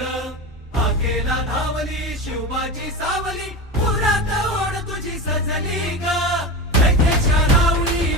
ग आकेला धावली शिवबाची सावली पुरात ओढ तुझी सजली ग व्यथेच्या रावळी